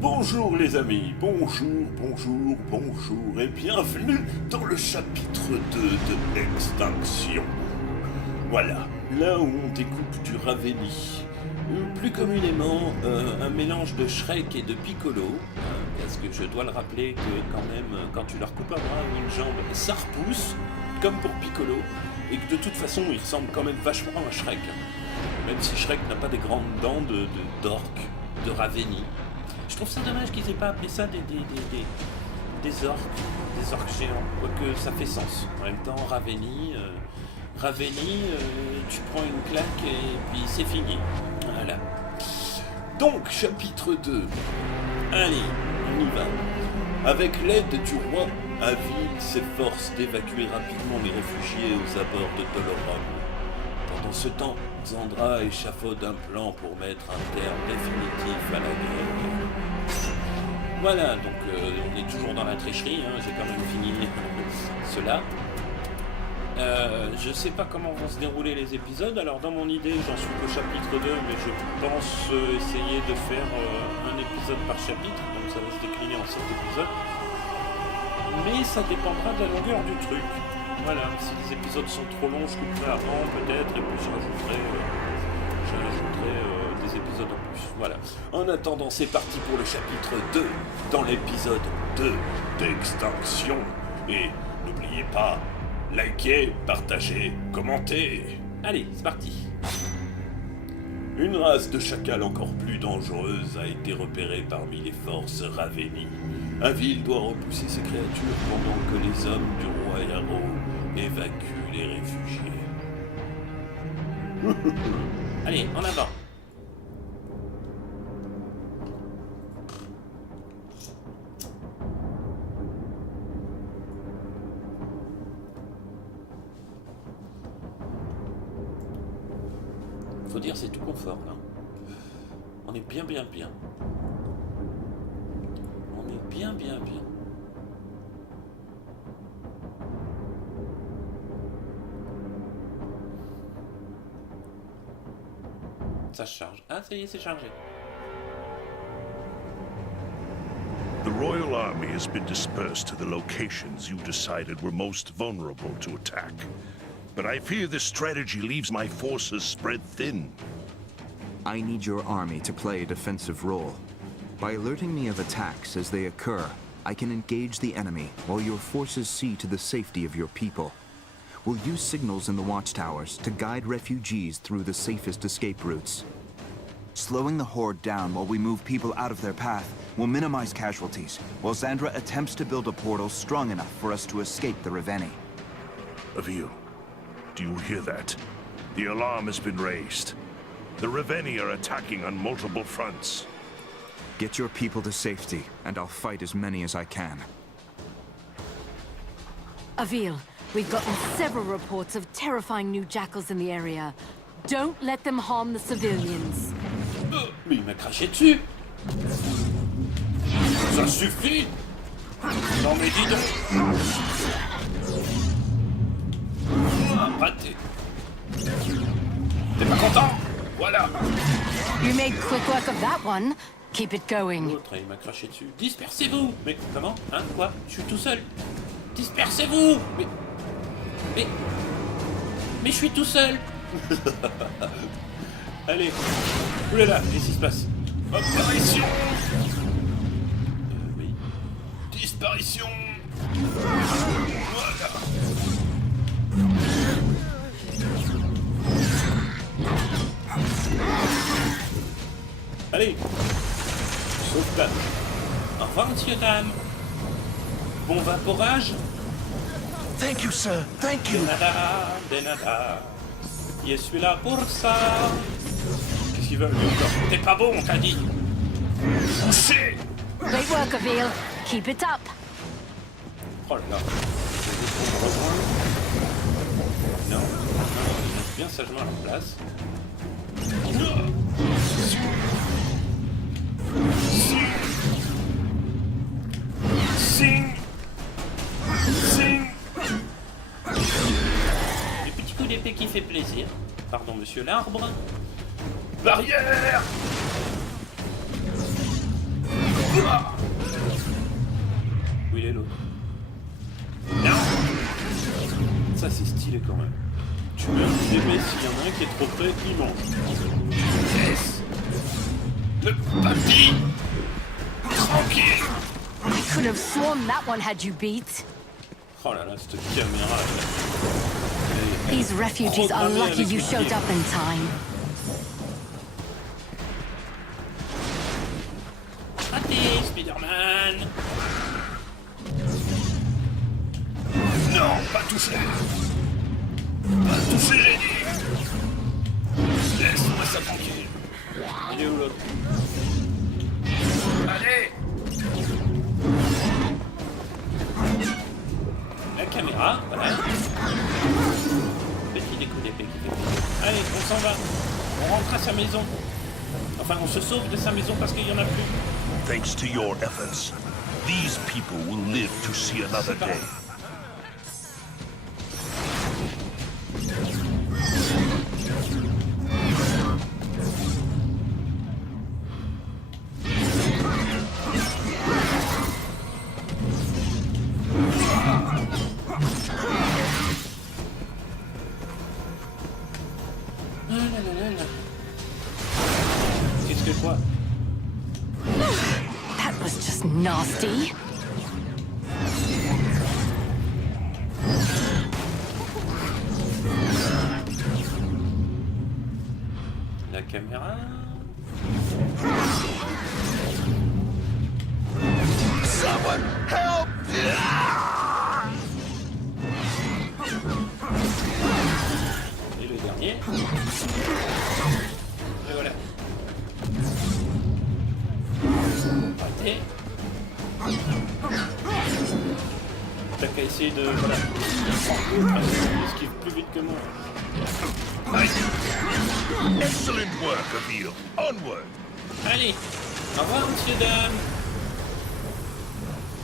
Bonjour les amis, bonjour et bienvenue dans le chapitre 2 de Extinction. Voilà, là où on découpe du Raveni, plus communément un mélange de Shrek et de Piccolo, parce que je dois le rappeler que quand même, quand tu leur coupes un bras ou une jambe, ça repousse, comme pour Piccolo, et que de toute façon il ressemble quand même vachement à Shrek, même si Shrek n'a pas des grandes dents d'orque, de Raveni. Je trouve ça dommage qu'ils aient pas appelé ça des orques géants, quoique ça fait sens. En même temps, Raveni, tu prends une claque et puis c'est fini. Voilà. Donc, chapitre 2. Allez, on y va. Avec l'aide du roi, Avil s'efforce d'évacuer rapidement les réfugiés aux abords de Dolorum. Pendant ce temps, Xandra échafaude un plan pour mettre un terme définitif à la guerre. Voilà, donc on est toujours dans la tricherie, hein, j'ai quand même fini cela. Je sais pas comment vont se dérouler les épisodes, alors dans mon idée j'en suis au chapitre 2, mais je pense essayer de faire un épisode par chapitre, donc ça va se décliner en 7 épisodes. Mais ça dépendra de la longueur du truc. Voilà, si les épisodes sont trop longs, je couperai avant peut-être, et puis je rajouterai des épisodes en plus. Voilà. En attendant, c'est parti pour le chapitre 2, dans l'épisode 2 d'Extinction. Et n'oubliez pas, likez, partagez, commentez. Allez, c'est parti. Une race de chacals encore plus dangereuse a été repérée parmi les forces Raveni. Avil doit repousser ces créatures pendant que les hommes du roi Yarrow évacuent les réfugiés. Allez, en avant. Faut dire, c'est tout confort, là. On est bien. On est bien. Ça charge. Ah, ça y est, c'est chargé. The Royal Army has been dispersed to the locations you decided were most vulnerable to attack. But I fear this strategy leaves my forces spread thin. I need your army to play a defensive role. By alerting me of attacks as they occur, I can engage the enemy while your forces see to the safety of your people. We'll use signals in the watchtowers to guide refugees through the safest escape routes. Slowing the horde down while we move people out of their path will minimize casualties, while Xandra attempts to build a portal strong enough for us to escape the Raveni. Avil, do you hear that? The alarm has been raised. The Raveni are attacking on multiple fronts. Get your people to safety, and I'll fight as many as I can. Avil, we've gotten several reports of terrifying new jackals in the area. Don't let them harm the civilians. Mais il m'a craché dessus. Ça suffit. Non mais dis donc. Raté. T'es pas content? Voilà. You made quick work of that one. Keep it going. L'autre, il m'a craché dessus. Dispersez-vous. Mais comment? Hein? Quoi? Je suis tout seul. Dispersez-vous. Mais je suis tout seul. Allez. Oulala, qu'est-ce qui se passe? Apparition. Oui. Disparition. Voilà. Allez. Sauvetage. Au revoir, monsieur, dame. Bon vaporage. Thank you, sir. Thank you. De nada. Je suis là pour ça. Qu'est-ce qu'il veut? T'es pas bon, on t'a dit. Boucher. Great work, Avil. Keep it up. Oh là là. Non, il reste bien sagement à leur place. Sing. Le petit coup d'épée qui fait plaisir. Pardon, monsieur l'arbre. Barrière. Où il est l'autre? Non. Ça c'est stylé quand même. Tu meurs, mais s'il y en a un qui est trop près, il mange. Laisse le papy tranquille. I could have sworn that one had you beat. Oh là là, cette caméra là. These refugees are lucky you showed up in time. Raté, Spider-Man. Non, pas toucher. Pas toucher, j'ai dit. Laisse-moi ça tranquille. Il est où l'autre? Allez. La caméra, voilà. Petit découp d'épée qui fait. Allez, on s'en va. On rentre à sa maison. Enfin, on se sauve de sa maison parce qu'il y en a plus. Thanks to your efforts, these people will live to see another day. Qu'est-ce que quoi? That was just nasty. La caméra. Someone help! Et le dernier. Et voilà. Raté. T'as qu'à essayer de... Voilà. Il esquive plus vite que moi. Excellent work, Avil. Onward! Allez. Au revoir, monsieur, dame.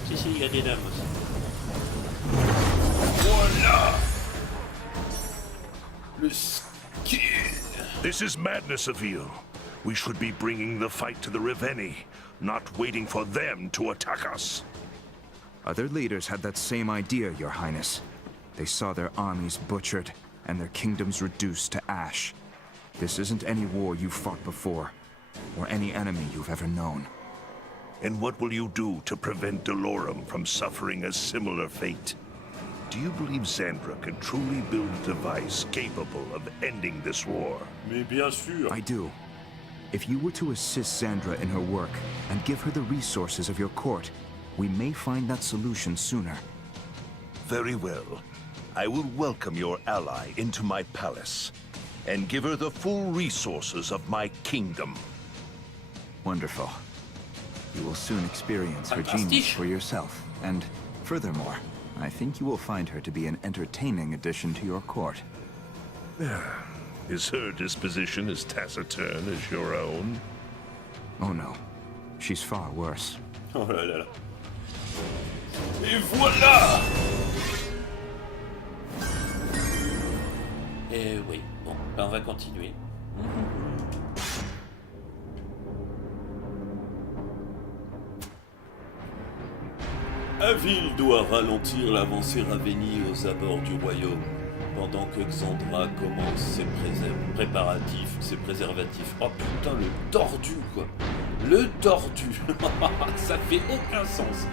Si, il y a des dames aussi. Voilà. Le skill. This is madness, Avil. We should be bringing the fight to the Raveni, not waiting for them to attack us. Other leaders had that same idea, Your Highness. They saw their armies butchered and their kingdoms reduced to ash. This isn't any war you've fought before, or any enemy you've ever known. And what will you do to prevent Dolorum from suffering a similar fate? Do you believe Xandra can truly build a device capable of ending this war? Mais bien sûr. I do. If you were to assist Xandra in her work and give her the resources of your court, we may find that solution sooner. Very well. I will welcome your ally into my palace, and give her the full resources of my kingdom. Wonderful. You will soon experience her Fantastic. genius for yourself, and furthermore, I think you will find her to be an entertaining addition to your court. Is her disposition as taciturn as your own? Oh no, she's far worse. Oh là là là. Et voilà. Et oui, bon, ben on va continuer. Avil doit ralentir l'avancée Raveni aux abords du royaume, pendant que Xandra commence ses préparatifs, ses préservatifs. Oh putain, le tordu quoi. Le tordu. Ça fait aucun sens.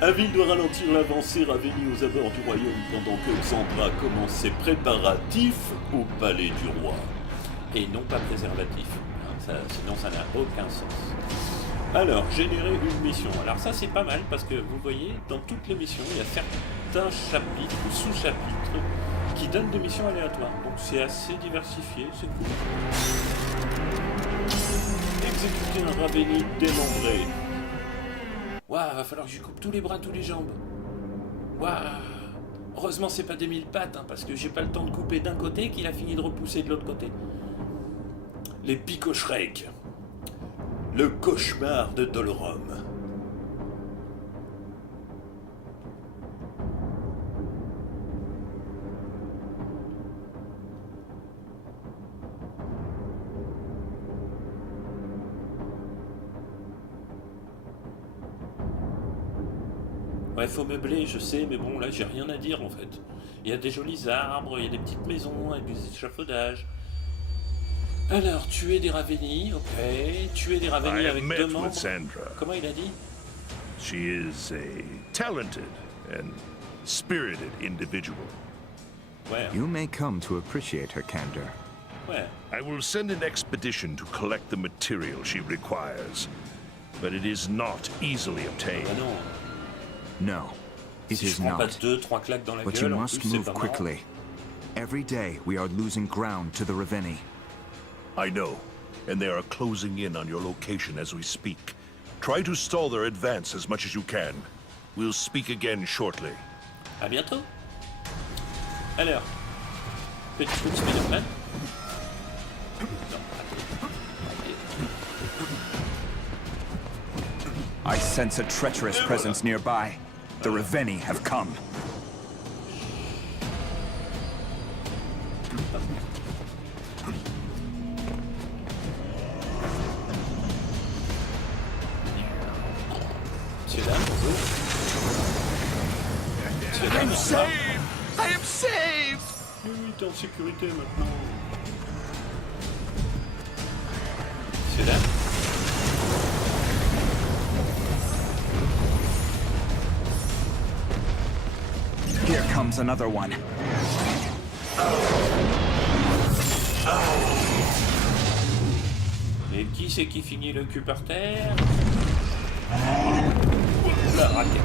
Avil doit ralentir l'avancée Raveni aux abords du royaume pendant que Xandra commence ses préparatifs au palais du roi. Et non pas préservatif. Sinon ça n'a aucun sens. Alors, générer une mission. Alors ça c'est pas mal parce que vous voyez, dans toutes les missions, il y a certains chapitres ou sous-chapitres qui donnent des missions aléatoires. Donc c'est assez diversifié, c'est cool. Exécuter un Raveni démembré. Waouh, va falloir que je coupe tous les bras, tous les jambes. Waouh. Heureusement c'est pas des 1000 pattes, hein, parce que j'ai pas le temps de couper d'un côté qu'il a fini de repousser de l'autre côté. Les PICO-SHREK. Le cauchemar de Dolorum. Ouais, faut meubler, je sais, mais bon, là, j'ai rien à dire, en fait. Il y a des jolis arbres, il y a des petites maisons avec des échafaudages. Alors, tuer des Raveni, ok. Tuer des I Raveni have avec met 2 with membres. Sandra. Comment il a dit? She is a talented and spirited individual. Ouais, You may come to appreciate her candor. ouais. I will send an expedition to collect the material she requires, but it is not easily obtained. Bah non. No, it Si je is prends pas not. 2-3 claques dans la But you gueule, en must plus, c'est move pas marrant. quickly. Every day we are losing ground to the Raveni. I know, and they are closing in on your location as we speak. Try to stall their advance as much as you can. We'll speak again shortly. À bientôt. Alors, petit coup de Spider-Man. Non, I sense a treacherous presence nearby. The Raveni have come. Monsieur, dame, bonjour. Monsieur, dame, au revoir. I am saved! Oui, t'es en sécurité maintenant. Monsieur, dame. Here comes another one. Et qui c'est qui finit le cul par terre? La raquette.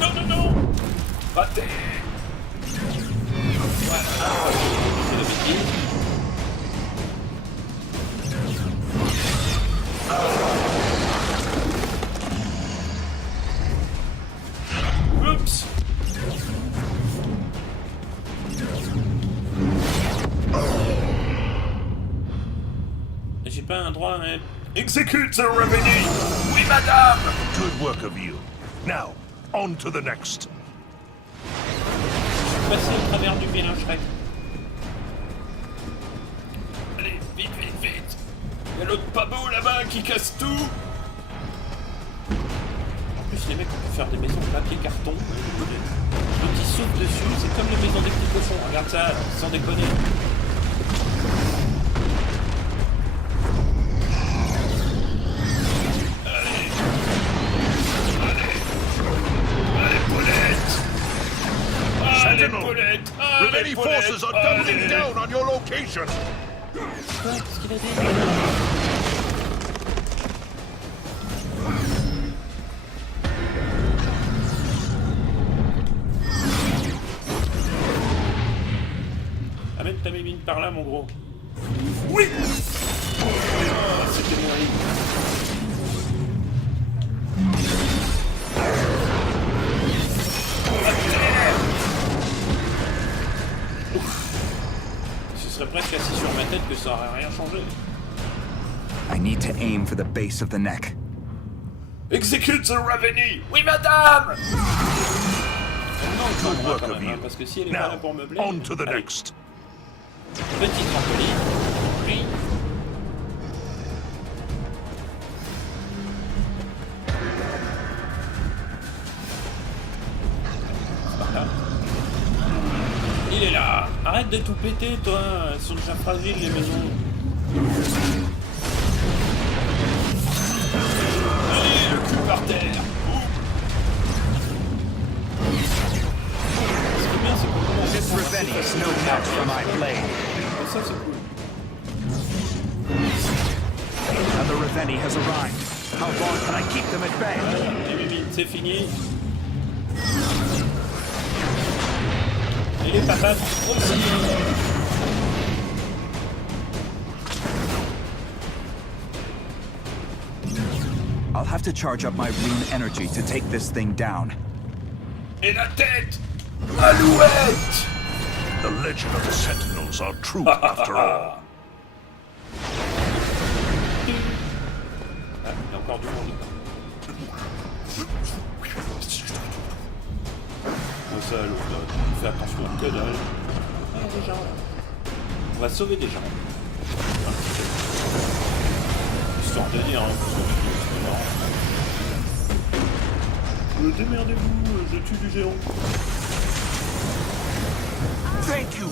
Non, non, non! Raté! Voilà. C'est la bêtise. Oups! J'ai pas un droit à un... Execute the Raveni! Oui, madame! Good work of you. Now, on to the next. Passer au travers du vilain Shrek. Allez, vite, vite, vite! Il y a l'autre pas beau là-bas qui casse tout! En plus, les mecs, on peut faire des maisons en papier carton. L'autre, il saute dessus, c'est comme les maisons des petits cochons. Regarde ça, sans déconner. Sentinel! Paulette! Raveni forces are doubling down on your location! Quoi? Qu'est-ce qu'il a dit? Amène ta mimine par là, mon gros. Oui! Ah, c'était moi. Ce serait presque assis sur ma tête que ça aurait rien changé. I need to aim for the base of the neck. Execute the Raveni! Oui, madame! Good work Quand of même, hein, you. parce que si elle est pas là Now, pour meubler... on to the Allez, next. petit trampoline. Oui. Voilà. Il est là. Arrête de tout péter, toi. Elles sont déjà fragiles, les maisons. Allez, le cul par terre. Ce qui est bien, c'est qu'on commence This Raveni is no match for my blade. Et ça, c'est cool. And the Raveni has arrived. How long can I keep them at bay? Les mimines, c'est fini. Et les patates aussi. I'll have to charge up my rune energy to take this thing down. Et la tête! Alouette! The legend of the Sentinels are true after all. Ah, il y a encore du monde. Comme ça, l'autre, fais attention à que dalle. Ah, il y a des gens là. On va sauver des gens. sans délire, hein, parce que c'est marrant. Démerdez-vous, je tue du géant. Thank you!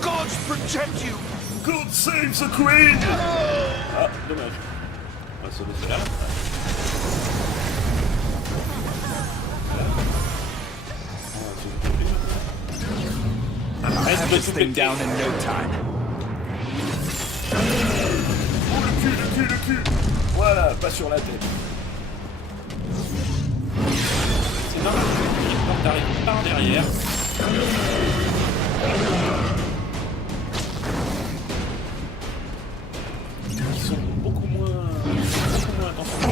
Gods protect you! God save the Queen! Ah, dommage. On va se laisser là. I'll have this thing down in no time. Oh, le cul! Voilà, pas sur la tête. C'est normal, quand t'arrives par derrière. Ils sont beaucoup moins attention.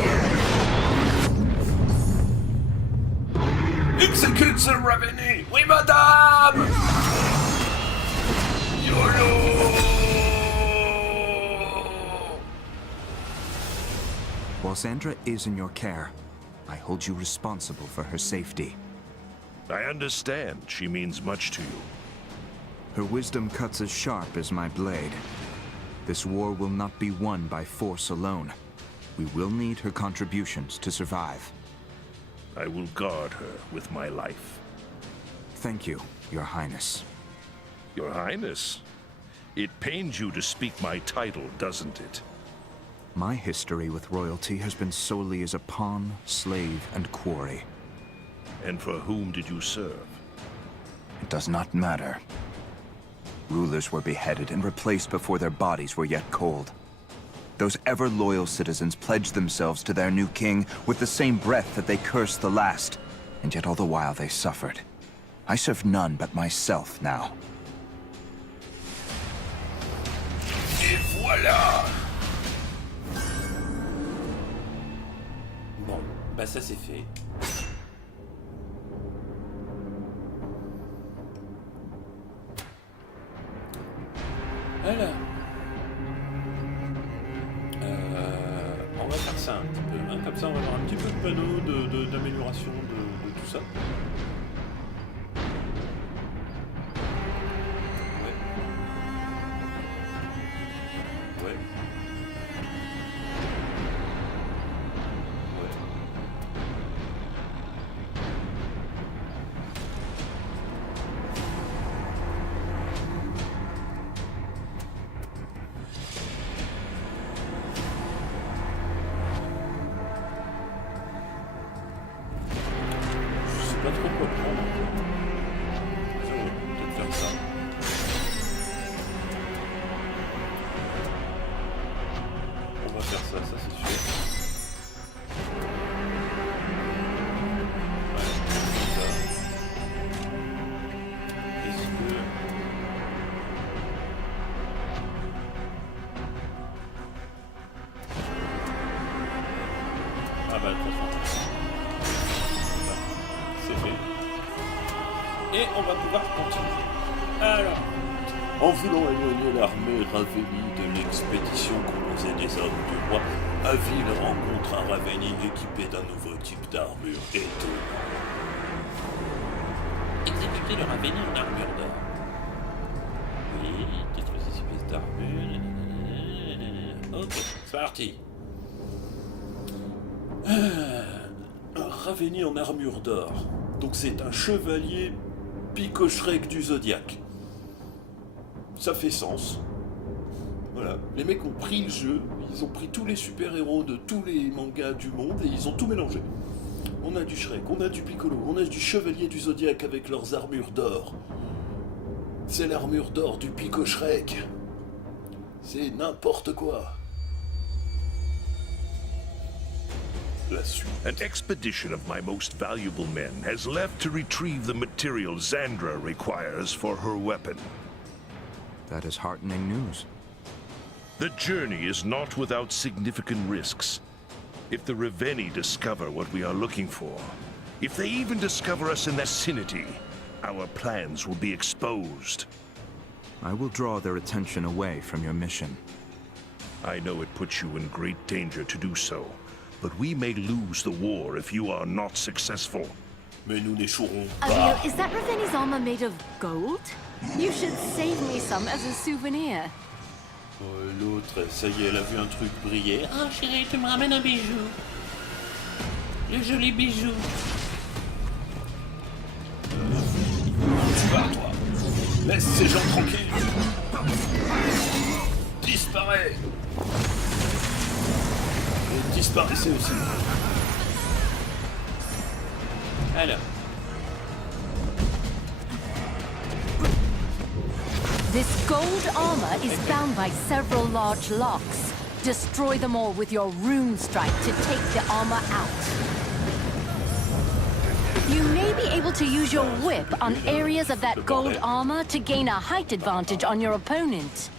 Execute the Raveni! Oui, madame! YOLO! While Sandra is in your care, I hold you responsible for her safety. I understand. She means much to you. Her wisdom cuts as sharp as my blade. This war will not be won by force alone. We will need her contributions to survive. I will guard her with my life. Thank you, Your Highness. Your Highness, it pains you to speak my title, doesn't it? My history with royalty has been solely as a pawn, slave, and quarry. And for whom did you serve? It does not matter. Rulers were beheaded and replaced before their bodies were yet cold. Those ever-loyal citizens pledged themselves to their new king with the same breath that they cursed the last, and yet all the while they suffered. I serve none but myself now. Et voilà! Bon, bah ça c'est fait. Alors, on va faire ça un petit peu, hein, comme ça on va avoir un petit peu de panneau d'amélioration de tout ça. Ouais. Ouais. Ouais. Pas trop quoi prendre. Ça, on va peut-être faire ça. On va faire ça, ça c'est sûr. Ouais, ça. Est-ce que... Ah bah de toute façon. Et on va pouvoir continuer. Alors, en voulant éloigner l'armée Raveni de l'expédition composée des hommes du roi, Avil rencontre un Raveni équipé d'un nouveau type d'armure étonnant. Exécuter le Raveni en armure d'or. Oui, détruire ces espèces d'armure. Ok, c'est parti. Un Raveni en armure d'or. Donc c'est un chevalier PICO-SHREK du Zodiaque. Ça fait sens. Voilà. Les mecs ont pris le jeu, ils ont pris tous les super-héros de tous les mangas du monde et ils ont tout mélangé. On a du Shrek, on a du Piccolo, on a du chevalier du Zodiaque avec leurs armures d'or. C'est l'armure d'or du PICO-SHREK. C'est n'importe quoi. La suite. An expedition of my most valuable men has left to retrieve the material Xandra requires for her weapon. That is heartening news. The journey is not without significant risks. If the Raveni discover what we are looking for, if they even discover us in the vicinity, our plans will be exposed. I will draw their attention away from your mission. I know it puts you in great danger to do so, but we may lose the war if you are not successful. Mais nous n'échouerons pas. Avil, is that Raveni's armor made of gold? You should save me some as a souvenir. L'autre, ça y est, elle a vu un truc briller. Ah chérie, tu me ramènes un bijou. Le joli bijou. Tu vas, toi. Laisse ces gens tranquilles. Disparais. Et disparaissez aussi. Alors. This gold armor is bound by several large locks. Destroy them all with your rune strike to take the armor out. You may be able to use your whip on areas of that gold armor to gain a height advantage on your opponent.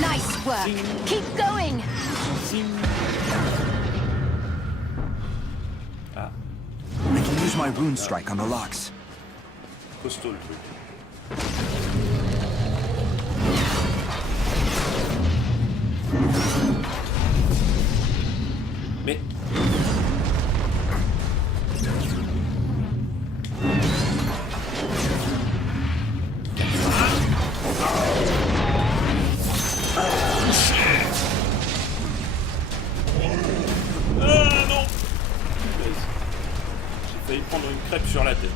Nice work! Keep going! Ah, I can use my rune strike on the locks. costaud le truc. Mais... Ah non! J'ai failli prendre une crêpe sur la tête.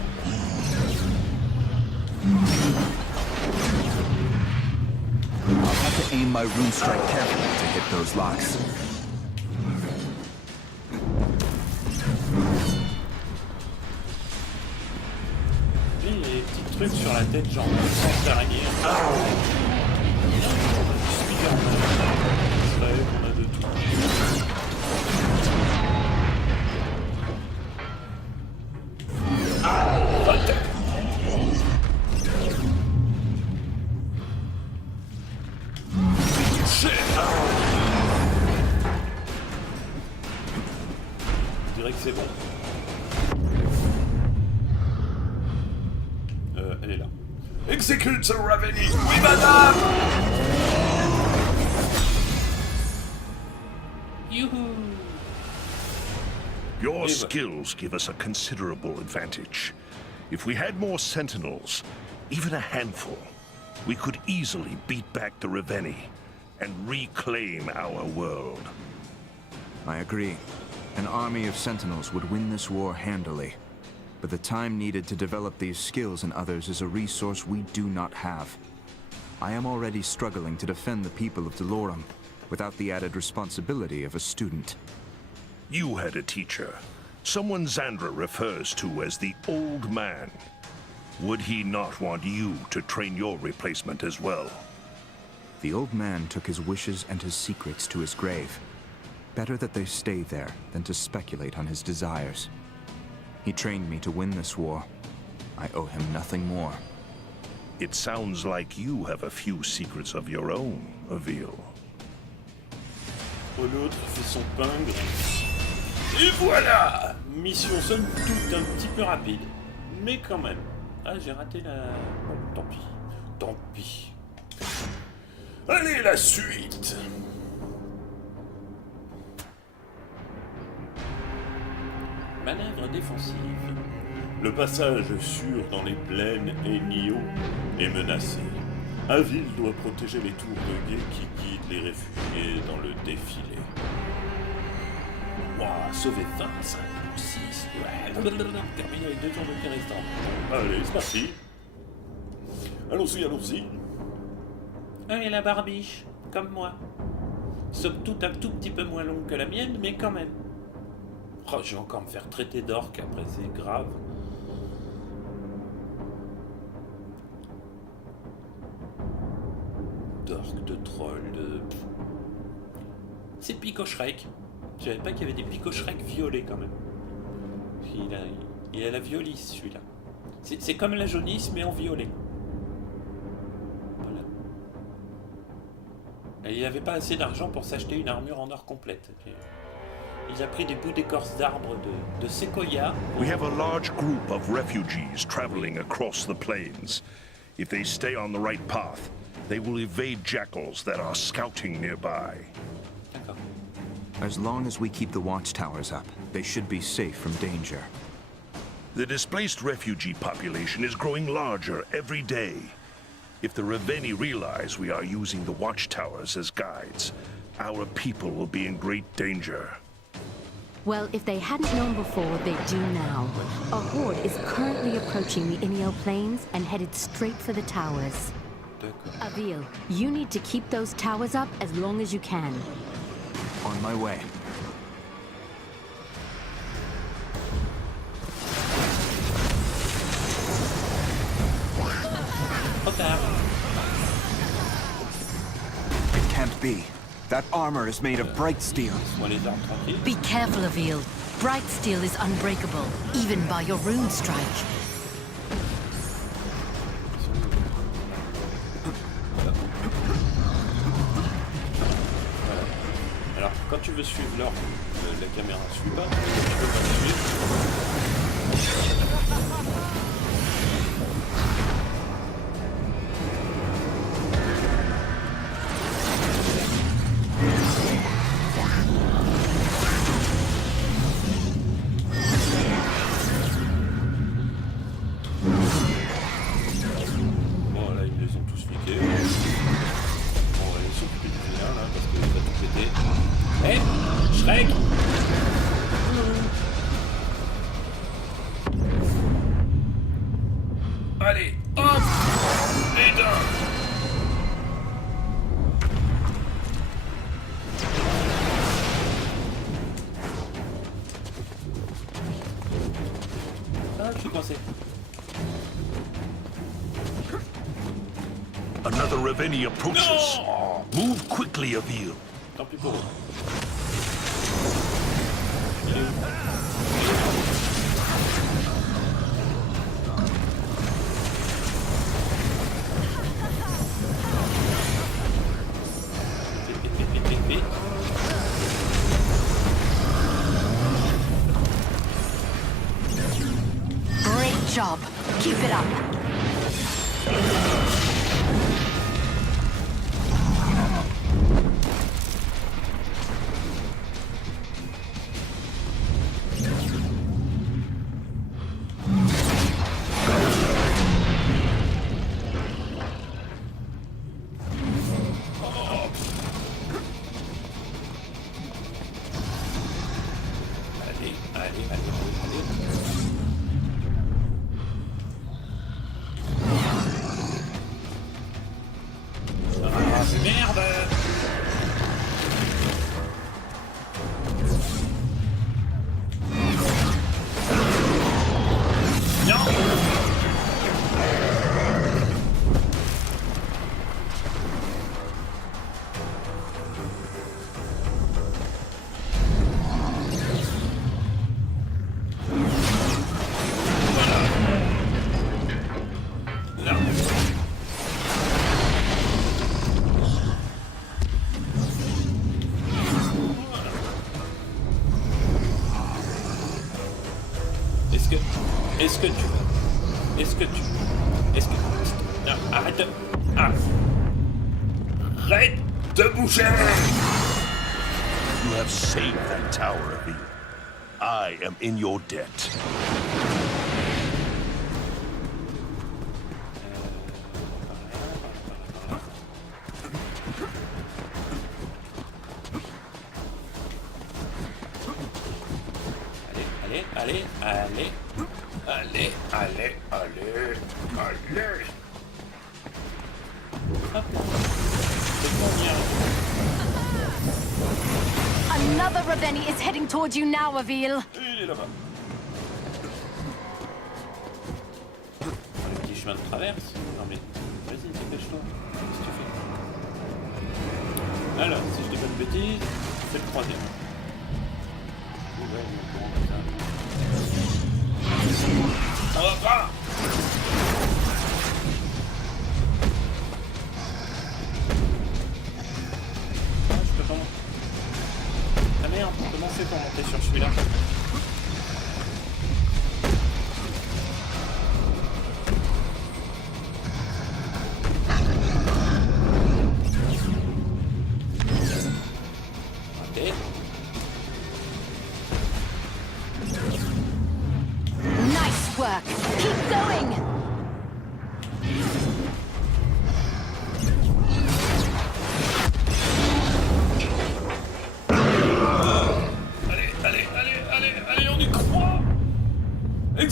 I'll have to aim my rune strike carefully to hit those locks. J'ai les petits trucs sur la tête, genre sans d'araignée. C'est vrai qu'on a de tout. Je dirais que c'est bon. Elle est là. Execute the Raveni! Oui, madame! Youhou! Your skills give us a considerable advantage. If we had more sentinels, even a handful, we could easily beat back the Raveni and reclaim our world. I agree. An army of sentinels would win this war handily. But the time needed to develop these skills in others is a resource we do not have. I am already struggling to defend the people of Delorum, without the added responsibility of a student. You had a teacher, someone Xandra refers to as the Old Man. Would he not want you to train your replacement as well? The Old Man took his wishes and his secrets to his grave. Better that they stay there than to speculate on his desires. He trained me to win this war. I owe him nothing more. It sounds like you have a few secrets of your own, Avil. L'autre fait son pingre. Et voilà! Mission somme toute un petit peu rapide. Mais quand même. Ah, j'ai raté la... Bon, tant pis. Tant pis. Allez, la suite! Manœuvre défensive. Le passage sûr dans les plaines et Nio est menacé. Avil doit protéger les tours de guet qui guident les réfugiés dans le défilé. Waouh, sauver 25 ou 6. Ouais, terminé avec 2 tours de guet restants. Allez, c'est parti. Allons-y, allons-y. Allez, la barbiche, comme moi. Somme toute un tout petit peu moins longue que la mienne, mais quand même. Oh, je vais encore me faire traiter d'orque après, c'est grave. D'orque, de troll, de... C'est PICO-SHREK. Je savais pas qu'il y avait des PICO-SHREK violets quand même. Il a la violisse celui-là. C'est comme la jaunisse mais en violet. Voilà. Et il n'avait pas assez d'argent pour s'acheter une armure en or complète. Il a pris des bouts d'écorce d'arbres de séquoia. We have a large group of refugees traveling across the plains. If they stay on the right path, they will evade jackals that are scouting nearby. D'accord. As long as we keep the watchtowers up, they should be safe from danger. The displaced refugee population is growing larger every day. If the Raveni realize we are using the watchtowers as guides, our people will be in great danger. Well, if they hadn't known before, they do now. A horde is currently approaching the Inio Plains and headed straight for the towers. D'accord. Avil, you need to keep those towers up as long as you can. On my way. Trop tard. It can't be. That armor is made of bright steel. Laisse-moi les armes tranquilles. Be careful, Avil. Bright steel is unbreakable, even by your rune strike. Voilà. Alors, quand tu veux suivre l'ordre, la caméra ne suit pas. Tu peux pas suivre. Bon, là, ils les ont tous niqués. Bon, on va aller s'occuper du final, là, parce que ça a tout pété. Eh, Shrek! Allez, hop! Et d'un! Ah, je suis coincé. Another Raveni approaches. Non! Move quickly, Avil. Tant pis pour eux. Il est où? Vite, vite, vite, vite, vite. Great job. Keep it up. Allez, allez, allez, allez. Ah, merde! Non! Là. Non, arrête de... Ah. Arrête de bouger! You have saved that tower, Avil. I am in your debt. Allez, allez, allez, allez, allez, allez, allez. Hop. C'est bon, bien. Another Raveni is heading towards you now, Avil. Il est là-bas. Le petit chemin de traverse. Non mais, vas-y, dépêche-toi. Qu'est-ce que tu fais? Alors, si je dis pas de bêtises, c'est le troisième. Ouais, mais comment ça? Ça va pas! Ah, je peux pas monter. Ah merde, comment on fait pour monter sur celui-là? Ok. Nice work. Keep going.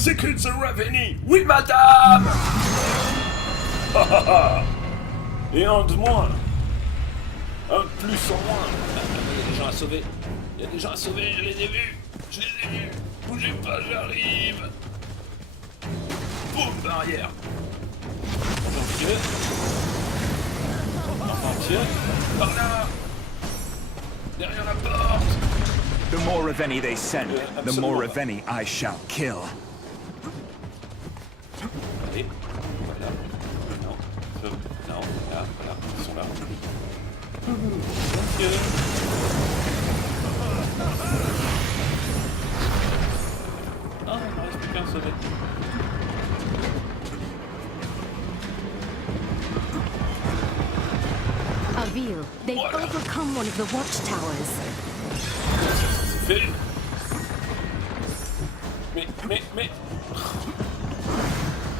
execute the Raveni! Oui, madame! Et un de moins. Un de plus en moins. Il y a des gens à sauver. Il y a des gens à sauver, je les ai vus. Je les ai vus. Bougez pas, j'arrive. Boum, barrière. Monsieur. Monsieur. Par là. Derrière la porte. The more Raveni they send, the more absolument. Raveni I shall kill. Allez, voilà. Non, non, là, voilà, ils sont là. Monsieur. Ah, il ne reste plus qu'un sauvé. Avil, they've overcome one of the watchtowers. C'est fait. Mais...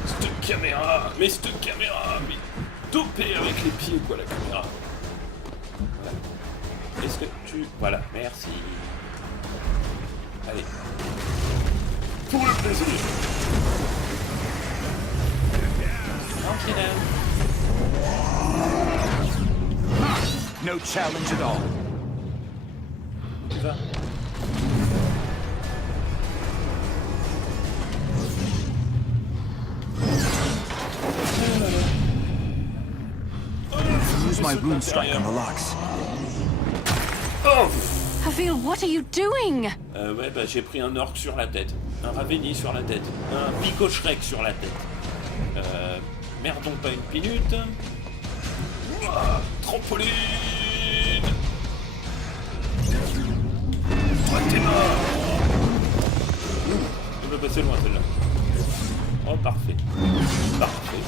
Cette caméra, mais dopée avec les pieds, quoi, la caméra. Voilà. Est-ce que tu... Voilà, merci. Allez. Pour le plaisir. Tranquille. No challenge at all. Tu vas. Use my rune strike on the locks. Oh Avil, what are you doing? ouais, bah j'ai pris un orc sur la tête, un Raveni sur la tête, un PICO-SHREK sur la tête. Merdons pas une minute. Ouah, trampoline. Oh, t'es mort. Je peux passer loin celle-là. Oh, parfait. Parfait.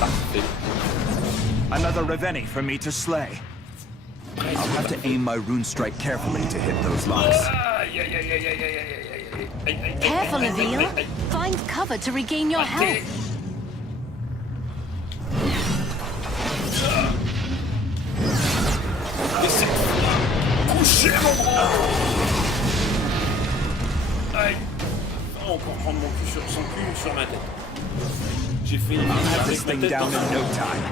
Parfait. Another Raveni for me to slay. I'll have to aim my rune strike carefully to hit those locks. Aïe, aïe, aïe, aïe, aïe, aïe, aïe, aïe, aïe, aïe, Careful, aïe, aïe, Avil. aïe, aïe. Find cover to regain your health. Laissez-moi coucher, mon gros. Aïe. On peut prendre mon cul sur son cul sur ma tête. J'ai fait une I'll have this avec ma thing tête down dans in no time.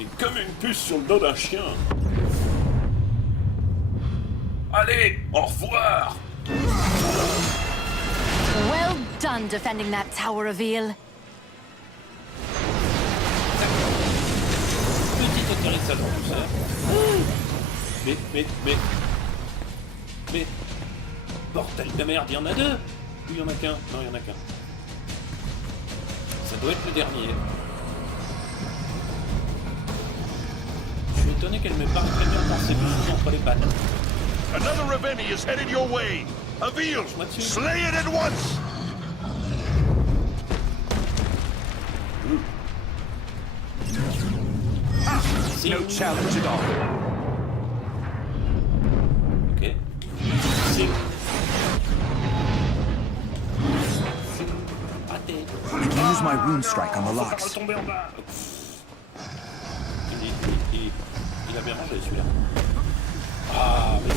Et comme une puce sur le dos d'un chien. Allez, au revoir. Well done defending that tower, Avil. Petit atterrissage en douceur. Mais... Bordel de merde, il y en a deux. Ou il y en a qu'un? Non, il y en a qu'un. Ça doit être le dernier. Je suis étonné qu'elle m'ait pas très bien pensé plus entre les pattes. Another Raveni is headed your way. Avil, Moi dessus. slay it at once. Si. No challenge at all. Ok. Si. Raté. I can use my rune strike on the Faut pas locks. retomber en bas. Il a bien rangé celui-là. Ah, mais...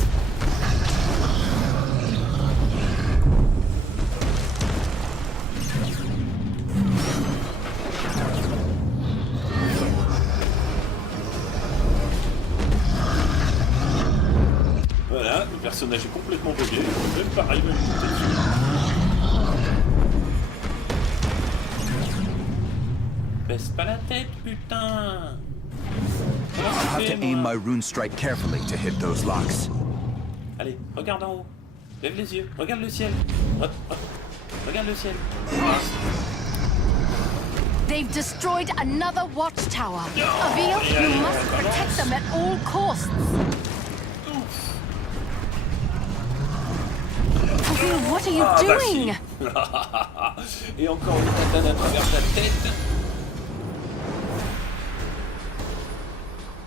Voilà, le personnage est complètement bugué, même pareil, même monter dessus. Baisse pas la tête, putain! Comment I'll tu have fais, to aim moi? my rune strike carefully to hit those locks. Allez, regarde en haut. Lève les yeux, regarde le ciel. Regarde le ciel. They've destroyed another watchtower. No! Avil, Yeah, you yeah, must yeah, protect them at all costs. Avil, what are you Ah, bah doing? si. Et encore une tatane à travers ta tête.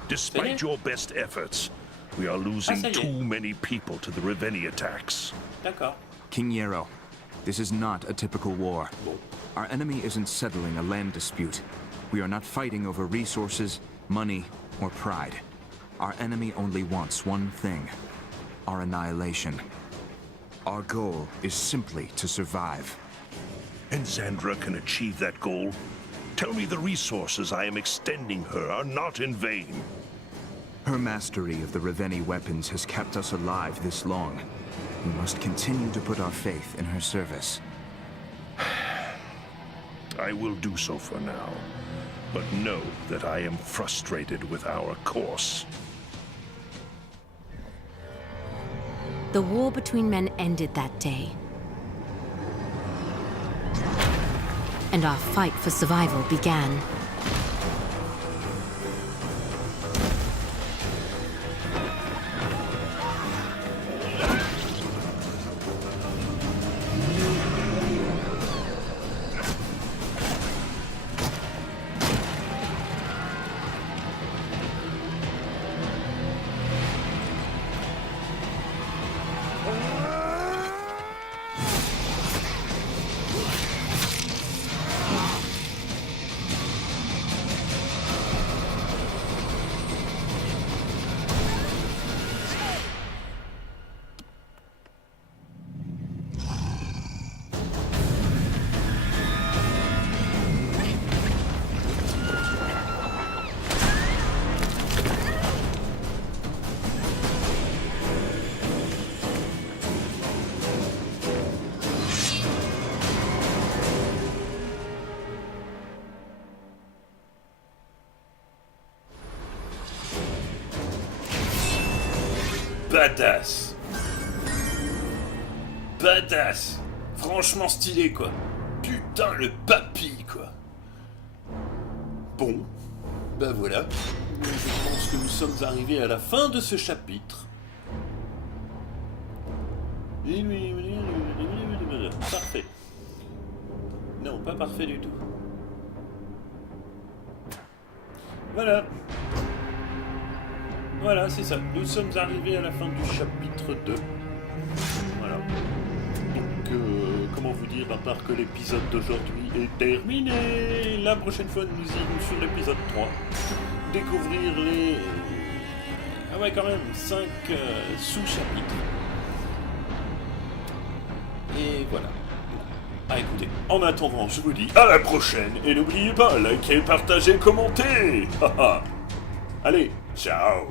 Despite your best efforts, we are losing ça y est. too many people to the Raveni attacks. D'accord. King Yarrow, this is not a typical war. Bon. Our enemy isn't settling a land dispute. We are not fighting over resources, money, or pride. Our enemy only wants one thing: our annihilation. Our goal is simply to survive. And Xandra can achieve that goal? Tell me the resources I am extending her are not in vain. Her mastery of the Raveni weapons has kept us alive this long. We must continue to put our faith in her service. I will do so for now, but know that I am frustrated with our course. The war between men ended that day. And our fight for survival began. Badass. Badass. Franchement stylé, quoi. Putain, le papy, quoi. Bon, ben voilà. Je pense que nous sommes arrivés à la fin de ce chapitre. Parfait. Non, pas parfait du tout. Voilà. Voilà, c'est ça. Nous sommes arrivés à la fin du chapitre 2. Voilà. Donc, comment vous dire, à part que l'épisode d'aujourd'hui est terminé. La prochaine fois, nous irons sur l'épisode 3. Découvrir les... Ah ouais, quand même, 5 sous-chapitres. Et voilà. Ah, écoutez, en attendant, je vous dis à la prochaine. Et n'oubliez pas, likez, partagez, commentez. Allez, ciao.